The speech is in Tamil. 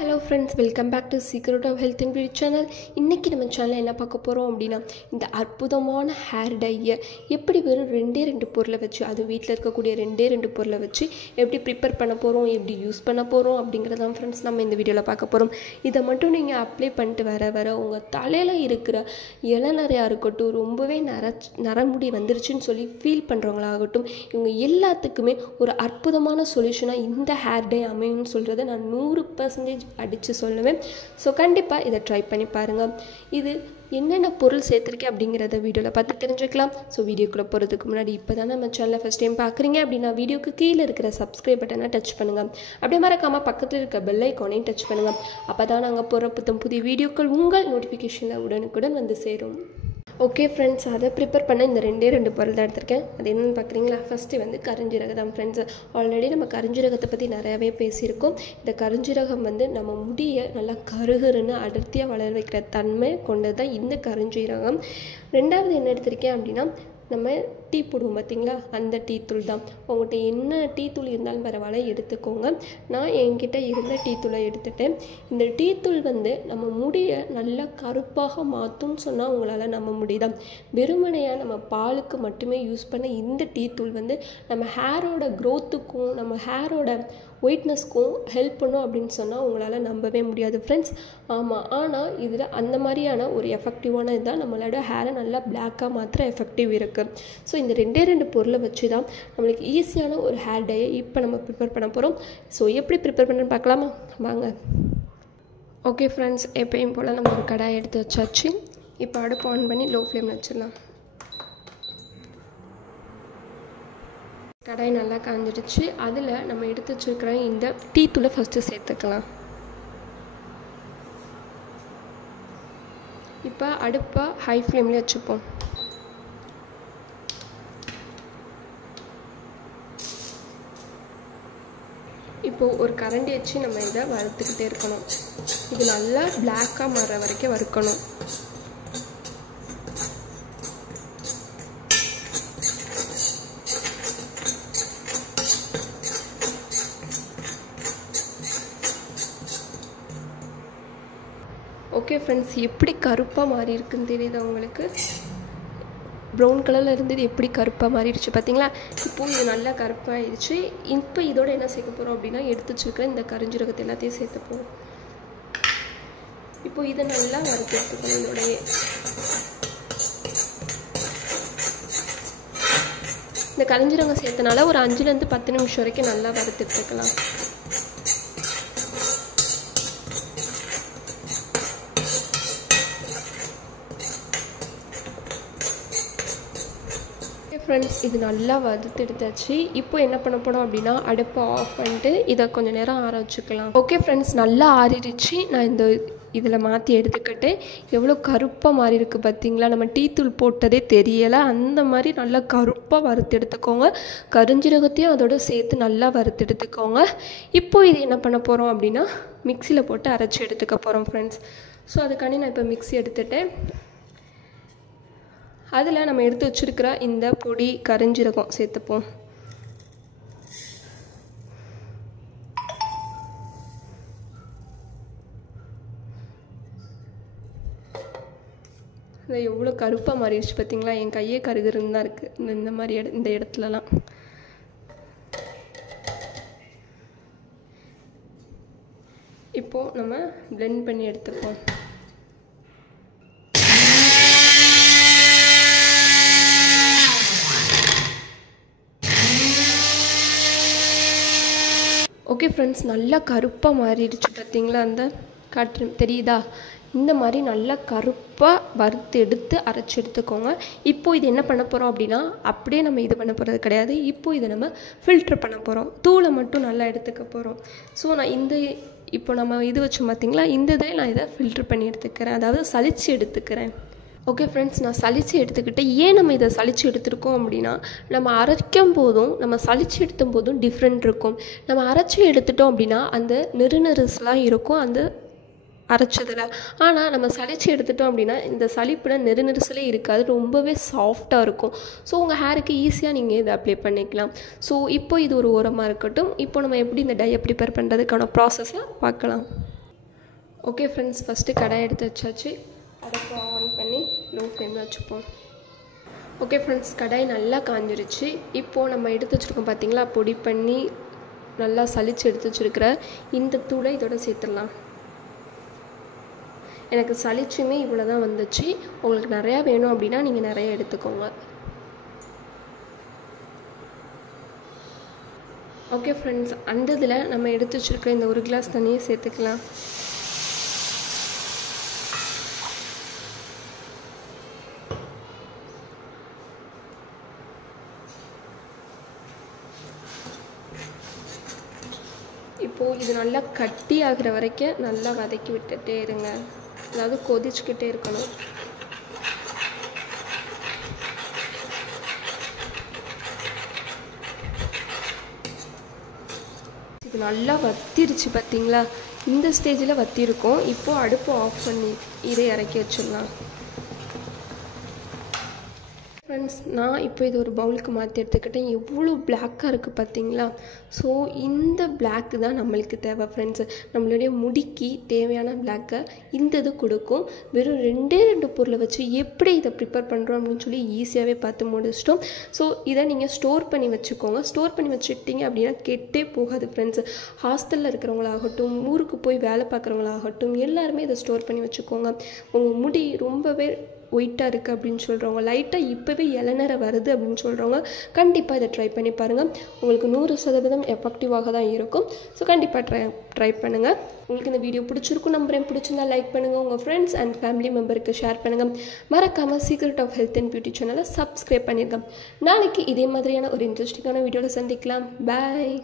Hello friends, welcome back to Secret of Health and Beauty channel. இன்னைக்கு நம்ம சேனல்ல என்ன பார்க்க போறோம் அப்படினா இந்த அற்புதமான ஹேர் டையை எப்படி வெறும் ரெண்டு பொருளை வச்சு அது வீட்ல இருக்க கூடிய ரெண்டு பொருளை வச்சு எப்படி ப்ரிப்பேர் பண்ண போறோம், எப்படி யூஸ் பண்ண போறோம் அப்படிங்கறத தான் फ्रेंड्स நம்ம இந்த வீடியோல பார்க்க போறோம். இத மட்டும் நீங்க அப்ளை பண்ணிட்டு வர உங்க தலையில இருக்கிற இளநரையா இருக்கட்டும், ரொம்பவே நரமுடி வந்துருச்சுன்னு சொல்லி ஃபீல் பண்றவங்களாகட்டும், இவங்க எல்லாத்துக்குமே ஒரு அற்புதமான சொல்யூஷனா இந்த ஹேர் டை அமையும்னு சொல்றதை நான் 100% அடிச்சு சொல்லுவேன். ஸோ கண்டிப்பாக இதை ட்ரை பண்ணி பாருங்கள். இது என்னென்ன பொருள் சேர்த்துருக்கேன் அப்படிங்கிறத வீடியோவில் பார்த்து தெரிஞ்சுக்கலாம். ஸோ வீடியோக்குள்ளே போகிறதுக்கு முன்னாடி இப்போ தான் நம்ம சேனலை ஃபஸ்ட் டைம் பார்க்குறீங்க அப்படின்னா வீடியோக்கு கீழே இருக்கிற சப்ஸ்கிரைப் பட்டனை டச் பண்ணுங்கள். அப்படியே மறக்காமல் பக்கத்தில் இருக்க பெல் ஐக்கானையும் டச் பண்ணுங்கள். அப்போ தான் நாங்கள் போகிற புதிய வீடியோக்கள் உங்கள் நோட்டிஃபிகேஷனில் உடனுக்குடன் வந்து சேரும். ஓகே ஃப்ரெண்ட்ஸ், அதை ப்ரிப்பேர் பண்ண இந்த ரெண்டு பொருள் தான் எடுத்திருக்கேன். அது என்னென்னு பார்க்குறீங்களா? ஃபஸ்ட்டு வந்து கருஞ்சீரகம் தான் ஃப்ரெண்ட்ஸ். ஆல்ரெடி நம்ம கருஞ்சீரகத்தை பற்றி நிறையாவே பேசியிருக்கோம். இந்த கருஞ்சீரகம் வந்து நம்ம முடியை நல்லா கருகருன்னு அடர்த்தியாக வளர வைக்கிற தன்மை கொண்டது தான் இந்த கருஞ்சீரகம். ரெண்டாவது என்ன எடுத்திருக்கேன் அப்படின்னா, நம்ம டீ போடுவோம் பார்த்திங்களா, அந்த டீ தூள் தான். உங்கள்கிட்ட என்ன டீ தூள் இருந்தாலும் பரவாயில்ல எடுத்துக்கோங்க. நான் என்கிட்ட இருந்த டீ தூளை எடுத்துட்டேன். இந்த டீ தூள் வந்து நம்ம முடியை நல்லா கருப்பாக மாற்றும்னு சொன்னால் உங்களால் நம்ப முடியுதான். வெறுமனையாக நம்ம பாலுக்கு மட்டுமே யூஸ் பண்ண இந்த டீ தூள் வந்து நம்ம ஹேரோட க்ரோத்துக்கும் நம்ம ஹேரோட ஒயிட்னஸ்க்கும் ஹெல்ப் பண்ணும் அப்படின்னு சொன்னால் உங்களால் நம்பவே முடியாது ஃப்ரெண்ட்ஸ். ஆமாம், ஆனால் இதில் அந்த மாதிரியான ஒரு எஃபெக்டிவான இதுதான் நம்மளோட ஹேரை நல்லா பிளாக்காக மாத்திர எஃபெக்டிவ் இருக்குது. ஸோ இந்த ரெண்டு பொருளை வச்சு தான் நம்மளுக்கு ஈஸியான ஒரு ஹேர் டையை இப்போ நம்ம ப்ரிப்பேர் பண்ண போகிறோம். ஸோ எப்படி ப்ரிப்பேர் பண்ணுறேன்னு பார்க்கலாமா? வாங்க. ஓகே ஃப்ரெண்ட்ஸ், எப்பயும் போல் நம்ம ஒரு கடாயை எடுத்து வச்சாச்சு. இப்போ அடுப்பு ஆன் பண்ணி லோ ஃப்ளேமில் வச்சிடலாம். கடாய் நல்லா காஞ்சிடுச்சு. அதில் நம்ம எடுத்து வச்சுருக்கிற இந்த டீ தூளை ஃபஸ்ட்டு சேர்த்துக்கலாம். இப்போ அடுப்பை ஹை ஃப்ளேம்லேயே வச்சுப்போம். இப்போது ஒரு கரண்டி வச்சு நம்ம இதை வறுத்துக்கிட்டே இருக்கணும். இது நல்லா பிளாக்காக மாற வரைக்கும் வறுக்கணும். ஓகே ஃப்ரெண்ட்ஸ், எப்படி கருப்பாக மாறி இருக்குன்னு தெரியுது உங்களுக்கு? ப்ரௌன் கலரில் இருந்தது எப்படி கருப்பாக மாறிடுச்சு பார்த்தீங்களா? இப்போது இது நல்லா கருப்பாகிடுச்சு. இப்போ இதோட என்ன சேர்க்க போகிறோம் அப்படின்னா, எடுத்து வச்சுருக்கிற இந்த கருஞ்சீரகத்தை எல்லாத்தையும் சேர்த்து போகிறோம். இப்போ இதை நல்லா வறுத்து எடுத்துக்கணும். இதோடையே இந்த கருஞ்சீரகம் சேர்த்தனால ஒரு 5லேருந்து 10 நிமிஷம் வரைக்கும் நல்லா வறுத்து எடுத்துக்கலாம். ஃப்ரெண்ட்ஸ், இது நல்லா வறுத்து எடுத்தாச்சு. இப்போ என்ன பண்ண போனோம் அப்படின்னா, அடுப்பை ஆஃப் பண்ணிட்டு இதை கொஞ்சம் நேரம் ஆற வச்சுக்கலாம். ஓகே ஃப்ரெண்ட்ஸ், நல்லா ஆறிடுச்சு. நான் இந்த இதில் மாற்றி எடுத்துக்கிட்டு எவ்வளோ கருப்பாக மாறி இருக்குது பார்த்தீங்களா? நம்ம டீ தூள் போட்டதே தெரியலை. அந்த மாதிரி நல்லா கருப்பாக வறுத்து எடுத்துக்கோங்க. கருஞ்சீரகத்தையும் அதோட சேர்த்து நல்லா வறுத்து எடுத்துக்கோங்க. இப்போ இது என்ன பண்ண போகிறோம் அப்படின்னா, மிக்சியில் போட்டு அரைச்சி எடுத்துக்க போகிறோம் ஃப்ரெண்ட்ஸ். ஸோ அதுக்காண்டி நான் இப்போ மிக்ஸி எடுத்துகிட்டேன். அதில் நம்ம எடுத்து வச்சுருக்கிற இந்த பொடி கருஞ்சீரகம் சேர்த்துப்போம். அது எவ்வளோ கருப்பாக மாறிடுச்சு பார்த்தீங்களா? என் கையே கருகருன்னு தான் இருக்குது இந்த மாதிரி இந்த இடத்துலலாம். இப்போது நம்ம பிளெண்ட் பண்ணி எடுத்துப்போம். ஓகே ஃப்ரெண்ட்ஸ், நல்லா கருப்பாக மாறிடுச்சு பார்த்தீங்களா? அந்த காற்று தெரியுதா? இந்த மாதிரி நல்லா கருப்பாக வறுத்து எடுத்து அரைச்சி எடுத்துக்கோங்க. இப்போது இது என்ன பண்ண போகிறோம் அப்படின்னா, அப்படியே நம்ம இது பண்ண போகிறது கிடையாது. இப்போது இதை நம்ம ஃபில்ட்ரு பண்ண போகிறோம். தூளை மட்டும் நல்லா எடுத்துக்க போகிறோம். ஸோ நான் இப்போ நம்ம இது வச்சோம் பார்த்தீங்களா, இந்த இதை நான் இதை ஃபில்ட்ரு பண்ணி எடுத்துக்கிறேன், அதாவது சலிச்சு எடுத்துக்கிறேன். ஓகே ஃப்ரெண்ட்ஸ், நான் சலிச்சு எடுத்துக்கிட்டேன். ஏன் நம்ம இதை சலிச்சு எடுத்துருக்கோம் அப்படின்னா, நம்ம அரைக்கும் போதும் நம்ம சலிச்சு எடுத்தும் போதும் டிஃப்ரெண்ட் இருக்கும். நம்ம அரைச்சி எடுத்துட்டோம் அப்படின்னா அந்த நெருநெருசெலாம் இருக்கும் அந்த அரைச்சதில். ஆனால் நம்ம சலிச்சு எடுத்துட்டோம் அப்படின்னா இந்த சலிப்பில் நெருநெரிசலே இருக்காது, ரொம்பவே சாஃப்டாக இருக்கும். ஸோ உங்கள் ஹேருக்கு ஈஸியாக நீங்கள் இதை அப்ளை பண்ணிக்கலாம். ஸோ இப்போ இது ஒரு ஓரமாக இருக்கட்டும். இப்போ நம்ம எப்படி இந்த டையை ப்ரிப்பேர் பண்ணுறதுக்கான ப்ராசஸை பார்க்கலாம். ஓகே ஃப்ரெண்ட்ஸ், ஃபஸ்ட்டு கடாய் எடுத்து வச்சாச்சு. அடுப்பு ஆன் பண்ணி லோ ஃப்ளேமில் வச்சுப்போம். ஓகே ஃப்ரெண்ட்ஸ், கடாய் நல்லா காஞ்சிருச்சு. இப்போது நம்ம எடுத்து வச்சுருக்கோம் பார்த்தீங்களா, பொடி பண்ணி நல்லா சலிச்சு எடுத்து வச்சுருக்கிற இந்த தூளை இதோட சேர்த்துடலாம். எனக்கு சலிச்சுமே இவ்வளோ தான் வந்துச்சு. உங்களுக்கு நிறையா வேணும் அப்படின்னா நீங்கள் நிறையா எடுத்துக்கோங்க. ஓகே ஃப்ரெண்ட்ஸ், அந்த இதில் நம்ம எடுத்து வச்சுருக்கிற இந்த 1 கிளாஸ் தண்ணியை சேர்த்துக்கலாம். இப்போது இது நல்லா கட்டி ஆகிற வரைக்கும் நல்லா வதக்கி விட்டுட்டே இருங்க. அதாவது கொதிச்சுக்கிட்டே இருக்கணும். இது நல்லா வத்திருச்சு பார்த்தீங்களா, இந்த ஸ்டேஜில் வத்திருக்கும். இப்போது அடுப்பு ஆஃப் பண்ணி இதை இறக்கி வச்சிடலாம். ஃப்ரெண்ட்ஸ், நான் இப்போ இது ஒரு பவுலுக்கு மாற்றி எடுத்துக்கிட்டேன். எவ்வளோ பிளாக்காக இருக்குது பார்த்தீங்களா. ஸோ இந்த பிளாக்கு தான் நம்மளுக்கு தேவை ஃப்ரெண்ட்ஸ். நம்மளுடைய முடிக்கு தேவையான பிளாக்கை இந்த இது கொடுக்கும். வெறும் 2 பொருளை வச்சு எப்படி இதை ப்ரிப்பேர் பண்ணுறோம் அப்படின்னு சொல்லி ஈஸியாகவே பார்த்து முடிச்சிட்டோம். ஸோ இதை நீங்கள் ஸ்டோர் பண்ணி வச்சுக்கோங்க. ஸ்டோர் பண்ணி வச்சுட்டிங்க அப்படின்னா கெட்டே போகாது ஃப்ரெண்ட்ஸ். ஹாஸ்டலில் இருக்கிறவங்களாகட்டும், ஊருக்கு போய் வேலை பார்க்குறவங்களாகட்டும், எல்லாருமே இதை ஸ்டோர் பண்ணி வச்சுக்கோங்க. உங்கள் முடி ரொம்பவே ஒயிட்டாக இருக்குது அப்படின்னு சொல்கிறவங்க, லைட்டாக இப்போவே இளநரை வருது அப்படின்னு சொல்கிறவங்க கண்டிப்பாக இதை ட்ரை பண்ணி பாருங்கள். உங்களுக்கு 100% எஃபெக்டிவாக தான் இருக்கும். ஸோ கண்டிப்பாக ட்ரை பண்ணுங்கள். உங்களுக்கு இந்த வீடியோ பிடிச்சிருக்கும் நம்புறேன். பிடிச்சிருந்தா லைக் பண்ணுங்கள், உங்கள் ஃப்ரெண்ட்ஸ் அண்ட் ஃபேமிலி மெம்பருக்கு ஷேர் பண்ணுங்கள். மறக்காமல் secret of health and beauty சேனலை சப்ஸ்கிரைப் பண்ணியிருக்கேன். நாளைக்கு இதே மாதிரியான ஒரு இன்ட்ரெஸ்டிங்கான வீடியோவில் சந்திக்கலாம். பாய்.